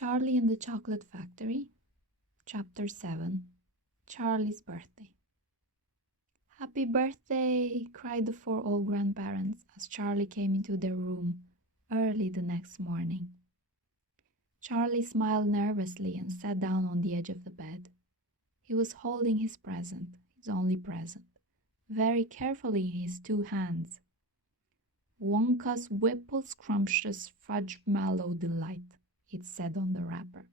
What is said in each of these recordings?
Charlie and the Chocolate Factory, Chapter 7. Charlie's Birthday. "Happy birthday!" cried the four old grandparents as Charlie came into their room early the next morning. Charlie smiled nervously and sat down on the edge of the bed. He was holding his present, his only present, very carefully in his two hands. "Wonka's Whipple Scrumptious Fudge Mallow Delight," it said on the wrapper.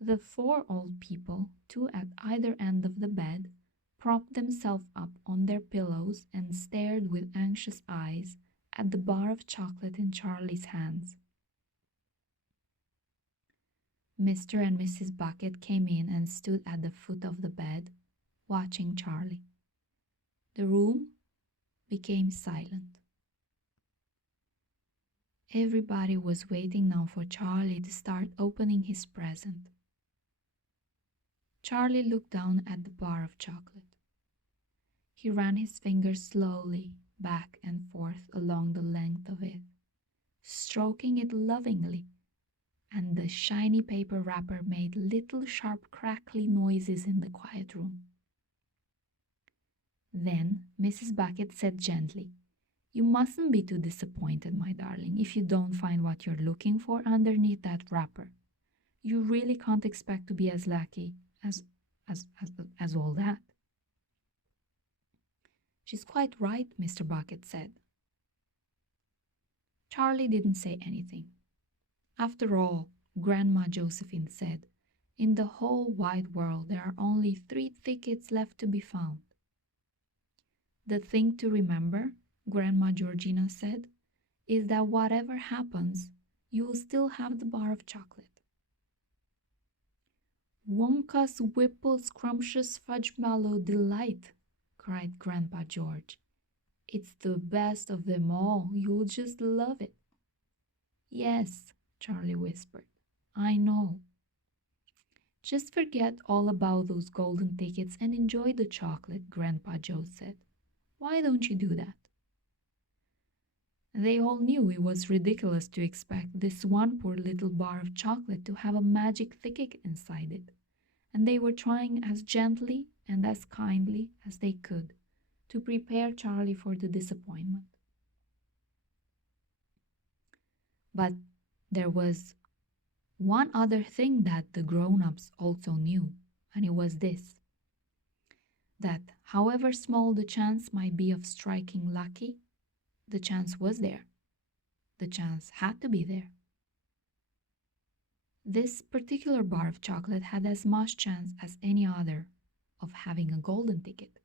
The four old people, two at either end of the bed, propped themselves up on their pillows and stared with anxious eyes at the bar of chocolate in Charlie's hands. Mr. and Mrs. Bucket came in and stood at the foot of the bed, watching Charlie. The room became silent. Everybody was waiting now for Charlie to start opening his present. Charlie looked down at the bar of chocolate. He ran his fingers slowly back and forth along the length of it, stroking it lovingly, and the shiny paper wrapper made little sharp crackly noises in the quiet room. Then Mrs. Bucket said gently, "You mustn't be too disappointed, my darling, if you don't find what you're looking for underneath that wrapper. You really can't expect to be as lucky as all that." "She's quite right," Mr. Bucket said. Charlie didn't say anything. After all, Grandma Josephine said, in the whole wide world there are only 3 tickets left to be found. The thing to remember, Grandma Georgina said, is that whatever happens, you will still have the bar of chocolate. "Wonka's Whipple Scrumptious Fudge Mallow Delight," cried Grandpa George. "It's the best of them all. You'll just love it." "Yes," Charlie whispered. "I know." "Just forget all about those golden tickets and enjoy the chocolate," Grandpa Joe said. "Why don't you do that?" They all knew it was ridiculous to expect this one poor little bar of chocolate to have a magic ticket inside it, and they were trying as gently and as kindly as they could to prepare Charlie for the disappointment. But there was one other thing that the grown-ups also knew, and it was this: that however small the chance might be of striking lucky, the chance was there. The chance had to be there. This particular bar of chocolate had as much chance as any other of having a golden ticket.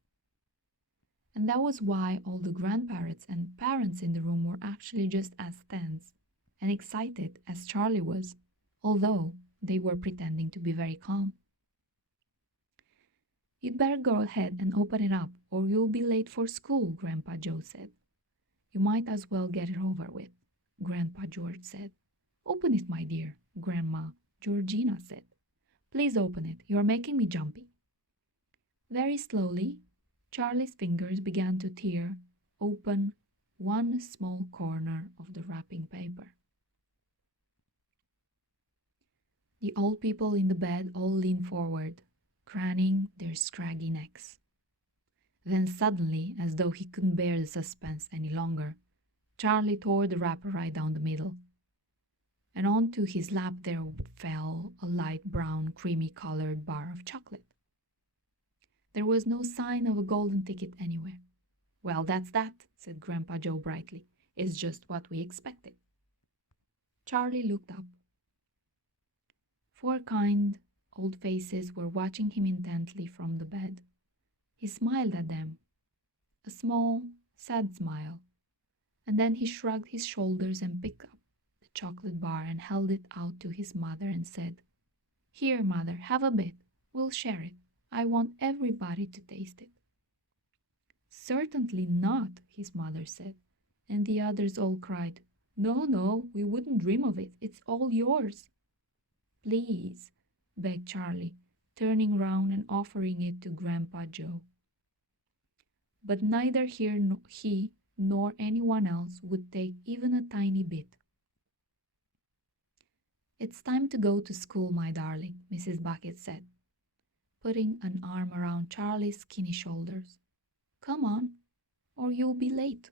And that was why all the grandparents and parents in the room were actually just as tense and excited as Charlie was, although they were pretending to be very calm. "You'd better go ahead and open it up, or you'll be late for school," Grandpa Joe said. "You might as well get it over with," Grandpa George said. "Open it, my dear," Grandma Georgina said. "Please open it. You're making me jumpy." Very slowly, Charlie's fingers began to tear open one small corner of the wrapping paper. The old people in the bed all leaned forward, craning their scraggy necks. Then suddenly, as though he couldn't bear the suspense any longer, Charlie tore the wrapper right down the middle, and onto his lap there fell a light brown, creamy-colored bar of chocolate. There was no sign of a golden ticket anywhere. "Well, that's that," said Grandpa Joe brightly. "It's just what we expected." Charlie looked up. 4 kind old faces were watching him intently from the bed. He smiled at them, a small, sad smile, and then he shrugged his shoulders and picked up the chocolate bar and held it out to his mother and said, "Here, Mother, have a bit. We'll share it. I want everybody to taste it." "Certainly not," his mother said, and the others all cried, "No, no, we wouldn't dream of it. It's all yours." "Please," begged Charlie, turning round and offering it to Grandpa Joe. But neither he nor anyone else would take even a tiny bit. It's time to go to school, my darling, Mrs. Bucket said, putting an arm around Charlie's skinny shoulders. Come on, or you'll be late.